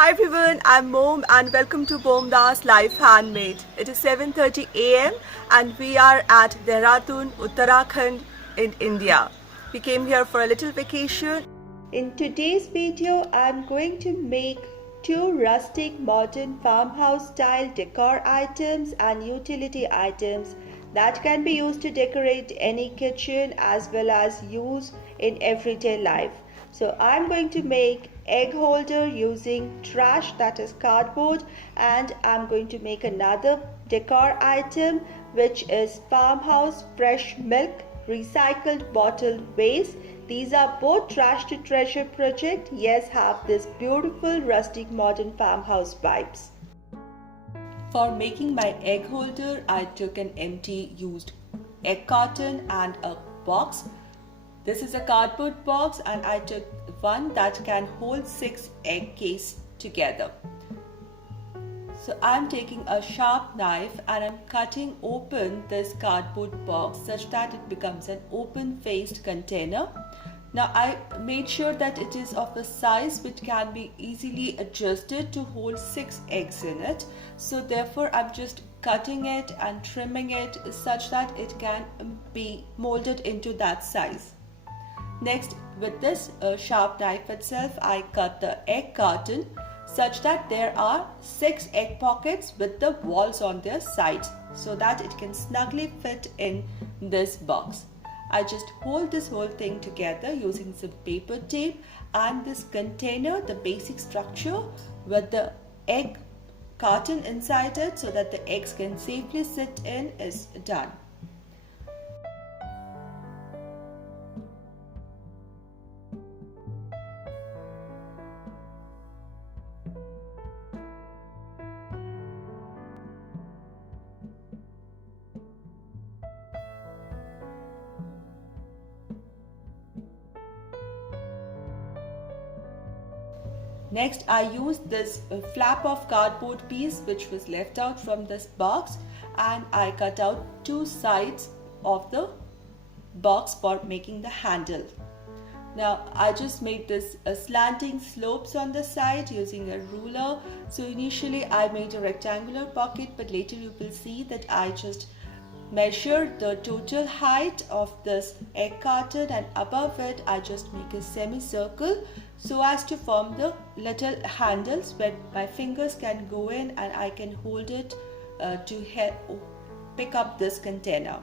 Hi everyone, I'm Mom and welcome to Bomdas Life Handmade. It is 7:30 a.m. and we are at Dehradun, Uttarakhand in India. We came here for a little vacation. In today's video, I'm going to make two rustic modern farmhouse style decor items and utility items that can be used to decorate any kitchen as well as use in everyday life. So I'm going to make egg holder using trash, that is cardboard, and I'm going to make another decor item which is farmhouse fresh milk recycled bottled waste. These are both trash to treasure project. Yes, have this beautiful rustic modern farmhouse vibes. For making my egg holder, I took an empty used egg carton and a box. This is a cardboard box and I took one that can hold 6 egg case together. So I'm taking a sharp knife and I'm cutting open this cardboard box such that it becomes an open faced container. Now I made sure that it is of a size which can be easily adjusted to hold 6 eggs in it. So therefore I'm just cutting it and trimming it such that it can be molded into that size. Next, with this sharp knife itself, I cut the egg carton such that there are 6 egg pockets with the walls on their sides so that it can snugly fit in this box. I just hold this whole thing together using some paper tape and this container, the basic structure with the egg carton inside it so that the eggs can safely sit in is done. Next, I used this flap of cardboard piece which was left out from this box and I cut out 2 sides of the box for making the handle. Now, I just made this slanting slopes on the side using a ruler. So initially I made a rectangular pocket, but later you will see that I just measure the total height of this egg carton and above it I just make a semicircle so as to form the little handles where my fingers can go in and I can hold it to help pick up this container.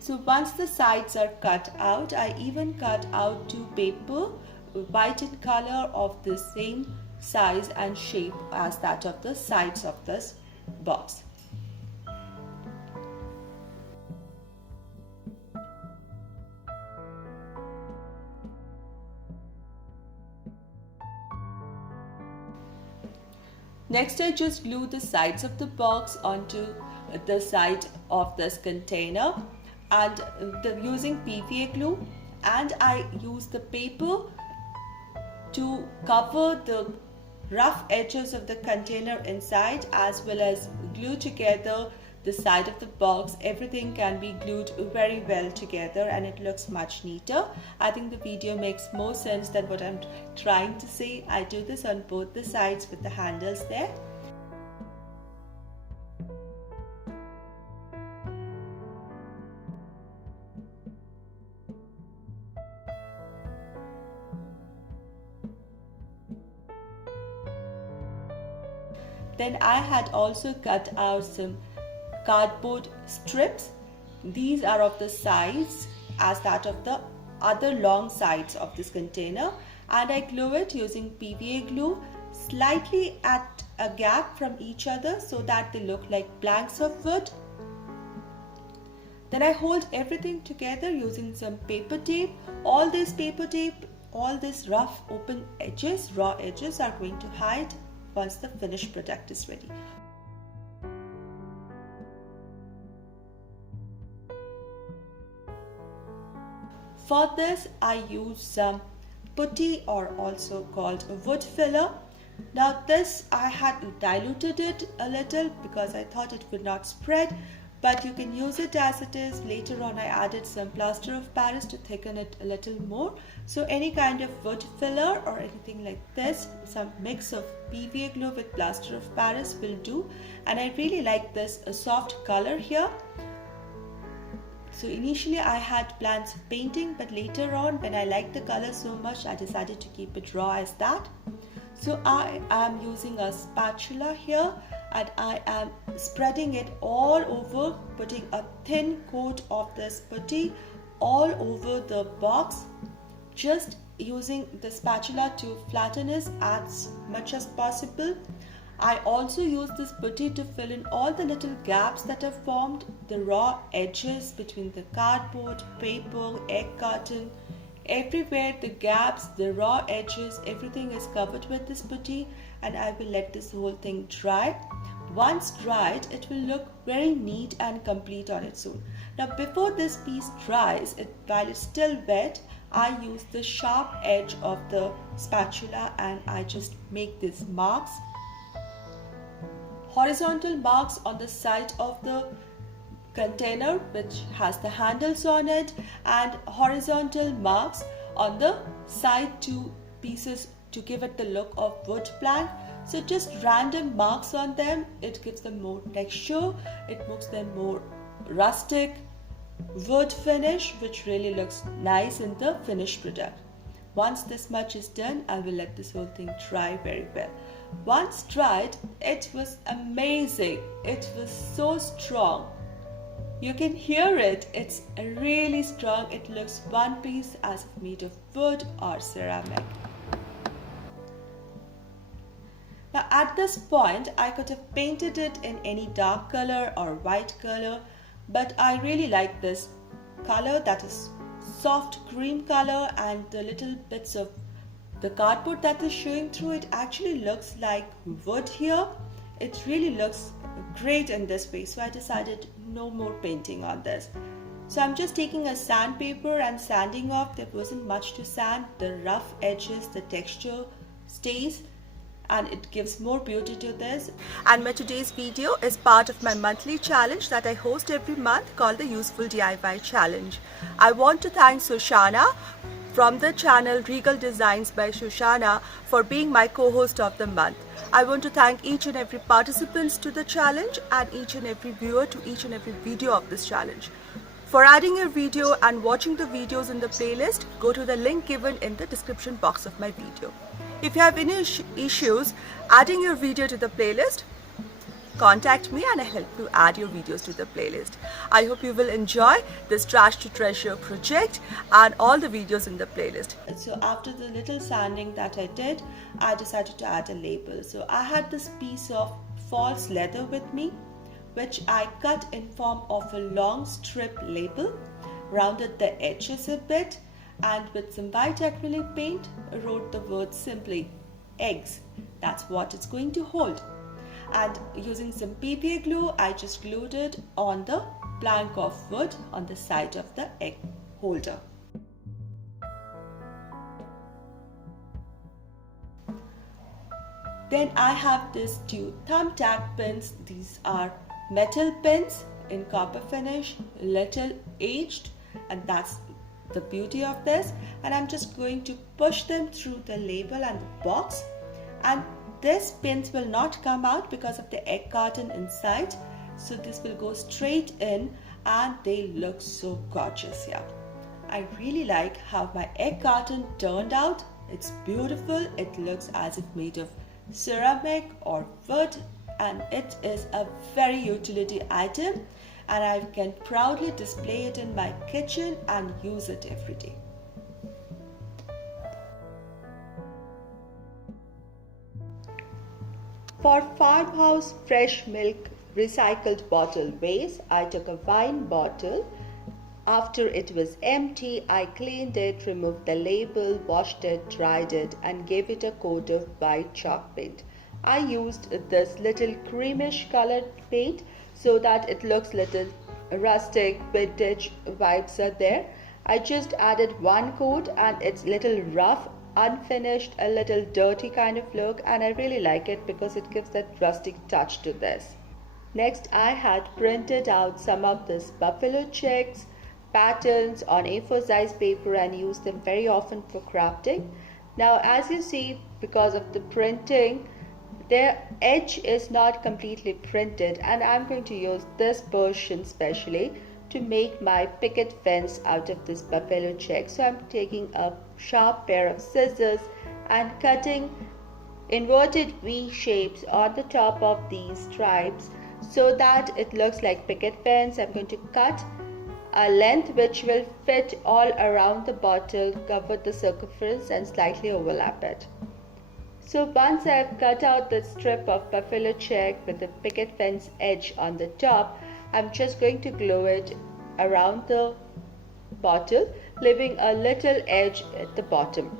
So once the sides are cut out, I even cut out 2 paper white in color of the same size and shape as that of the sides of this box. Next, I just glue the sides of the box onto the side of this container and using PVA glue, and I use the paper to cover the rough edges of the container inside as well as glue together the side of the box. Everything can be glued very well together and it looks much neater. I think the video makes more sense than what I'm trying to say. I do this on both the sides with the handles there. Then I had also cut out some cardboard strips. These are of the size as that of the other long sides of this container and I glue it using PVA glue slightly at a gap from each other so that they look like planks of wood. Then I hold everything together using some paper tape. All this paper tape, all these rough open edges, raw edges are going to hide once the finished product is ready. For this, I use some putty, or also called a wood filler. Now this, I had diluted it a little because I thought it would not spread, but you can use it as it is. Later on I added some plaster of Paris to thicken it a little more. So any kind of wood filler or anything like this, some mix of PVA glue with plaster of Paris will do. And I really like this soft color here. So initially I had plans of painting, but later on when I liked the color so much, I decided to keep it raw as that. So I am using a spatula here and I am spreading it all over, putting a thin coat of this putty all over the box, just using the spatula to flatten it as much as possible. I also use this putty to fill in all the little gaps that have formed, the raw edges between the cardboard, paper, egg carton. Everywhere the gaps, the raw edges, everything is covered with this putty, and I will let this whole thing dry. Once dried, it will look very neat and complete on its own. Now before this piece dries, while it's still wet, I use the sharp edge of the spatula and I just make these marks. Horizontal marks on the side of the container which has the handles on it, and horizontal marks on the side two pieces to give it the look of wood plank. So just random marks on them, it gives them more texture, it makes them more rustic wood finish, which really looks nice in the finished product. Once this much is done, I will let this whole thing dry very well. Once dried, it was amazing. It was so strong. You can hear it. It's really strong. It looks one piece as if made of wood or ceramic. Now at this point, I could have painted it in any dark color or white color, but I really like this color, that is soft cream color, and the little bits of the cardboard that is showing through it actually looks like wood here. It really looks great in this way, so I decided no more painting on this. So I'm just taking a sandpaper and sanding off. There wasn't much to sand. The rough edges, the texture stays, and it gives more beauty to this. And my today's video is part of my monthly challenge that I host every month called the Useful DIY Challenge. I want to thank Sushana from the channel Regal Designs by Sushana for being my co-host of the month. I want to thank each and every participants to the challenge and each and every viewer to each and every video of this challenge. For adding your video and watching the videos in the playlist, go to the link given in the description box of my video. If you have any issues adding your video to the playlist, contact me and I'll help you add your videos to the playlist. I hope you will enjoy this Trash to Treasure project and all the videos in the playlist. So after the little sanding that I did, I decided to add a label. So I had this piece of false leather with me, which I cut in form of a long strip label, rounded the edges a bit, and with some white acrylic paint wrote the word simply eggs. That's what it's going to hold. And using some PVA glue, I just glued it on the plank of wood on the side of the egg holder. Then I have these two thumbtack pins. These are metal pins in copper finish, little aged, and that's the beauty of this. And I'm just going to push them through the label and the box, and these pins will not come out because of the egg carton inside, so this will go straight in and they look so gorgeous here. I really like how my egg carton turned out. It's beautiful. It looks as if made of ceramic or wood, and it is a very utility item, and I can proudly display it in my kitchen and use it every day. For Farmhouse Fresh Milk recycled bottle base, I took a wine bottle. After it was empty, I cleaned it, removed the label, washed it, dried it, and gave it a coat of white chalk paint. I used this little creamish colored paint so that it looks little rustic, vintage vibes are there. I just added one coat and it's little rough, unfinished, a little dirty kind of look, and I really like it because it gives that rustic touch to this. Next, I had printed out some of this buffalo checks patterns on A4 size paper and used them very often for crafting. Now, as you see, because of the printing, their edge is not completely printed, and I'm going to use this portion specially to make my picket fence out of this buffalo check. So I'm taking a sharp pair of scissors and cutting inverted V shapes on the top of these stripes so that it looks like picket fence. I'm going to cut a length which will fit all around the bottle, cover the circumference and slightly overlap it. So once I've cut out the strip of buffalo check with the picket fence edge on the top, I'm just going to glue it around the bottle, leaving a little edge at the bottom.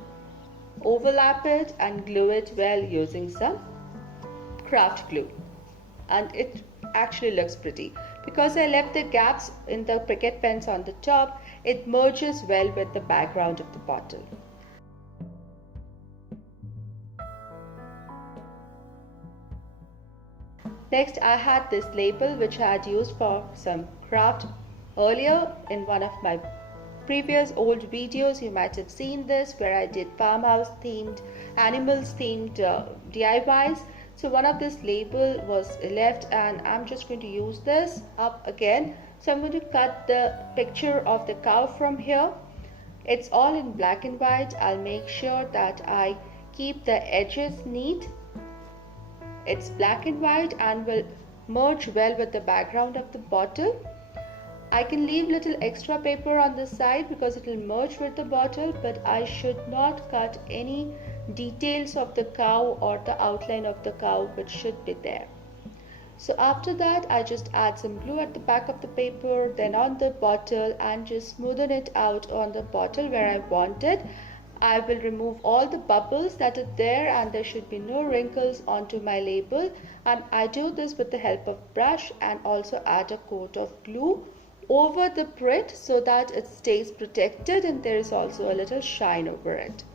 Overlap it and glue it well using some craft glue, and it actually looks pretty. Because I left the gaps in the picket fence on the top, it merges well with the background of the bottle. Next, I had this label which I had used for some craft earlier in one of my previous old videos. You might have seen this where I did farmhouse themed, animals themed DIYs. So one of this label was left and I'm just going to use this up again. So I'm going to cut the picture of the cow from here. It's all in black and white. I'll make sure that I keep the edges neat. It's black and white and will merge well with the background of the bottle. I can leave little extra paper on the side because it will merge with the bottle, but I should not cut any details of the cow or the outline of the cow which should be there. So after that, I just add some glue at the back of the paper, then on the bottle, and just smoothen it out on the bottle where I want it. I will remove all the bubbles that are there and there should be no wrinkles onto my label, and I do this with the help of brush and also add a coat of glue over the print so that it stays protected and there is also a little shine over it.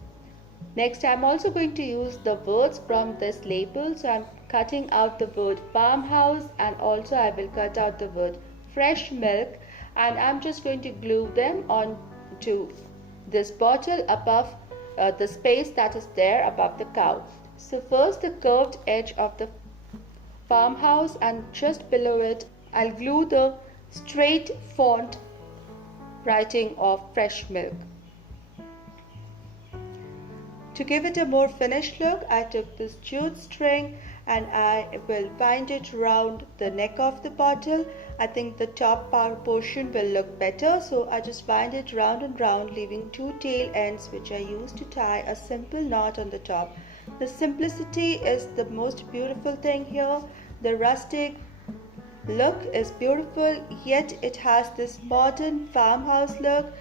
Next, I'm also going to use the words from this label. So I'm cutting out the word farmhouse and also I will cut out the word fresh milk, and I'm just going to glue them onto this bottle above the space that is there above the cow. So first the curved edge of the farmhouse, and just below it I'll glue the straight font writing of fresh milk. To give it a more finished look, I took this jute string and I will bind it around the neck of the bottle. I think the top portion will look better, so I just bind it round and round, leaving two tail ends which I use to tie a simple knot on the top. The simplicity is the most beautiful thing here. The rustic look is beautiful, yet it has this modern farmhouse look,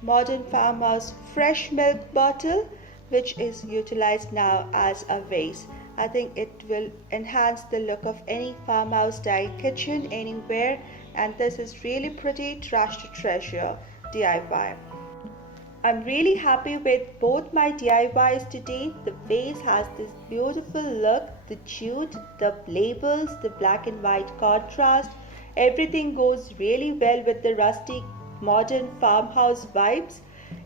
modern farmhouse fresh milk bottle, which is utilized now as a vase. I think it will enhance the look of any farmhouse style kitchen anywhere, and this is really pretty trash to treasure DIY. I'm really happy with both my DIYs today. The vase has this beautiful look, the jute, the labels, the black and white contrast. Everything goes really well with the rustic modern farmhouse vibes.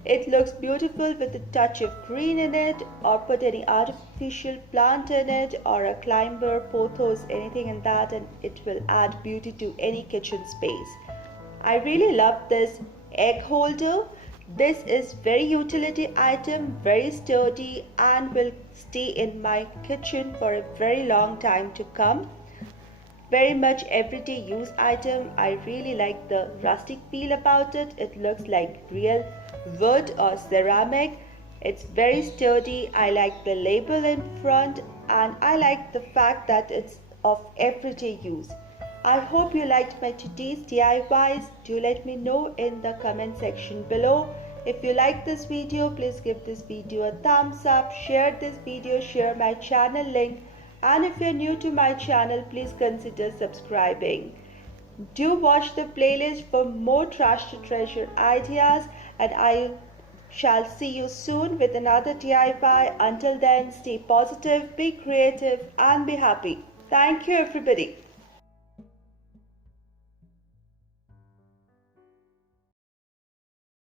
It looks beautiful with a touch of green in it, or put any artificial plant in it, or a climber, pothos, anything in that, and it will add beauty to any kitchen space. I really love this egg holder. This is very utility item, very sturdy, and will stay in my kitchen for a very long time to come. Very much everyday use item. I really like the rustic feel about it. It looks like real wood or ceramic. It's very sturdy. I like the label in front and I like the fact that it's of everyday use. I hope you liked my today's DIYs. Do let me know in the comment section below. If you like this video, please give this video a thumbs up, share this video, share my channel link, and if you're new to my channel, please consider subscribing. Do watch the playlist for more trash to treasure ideas, and I shall see you soon with another DIY. Until then, stay positive, be creative, and be happy. Thank you, everybody.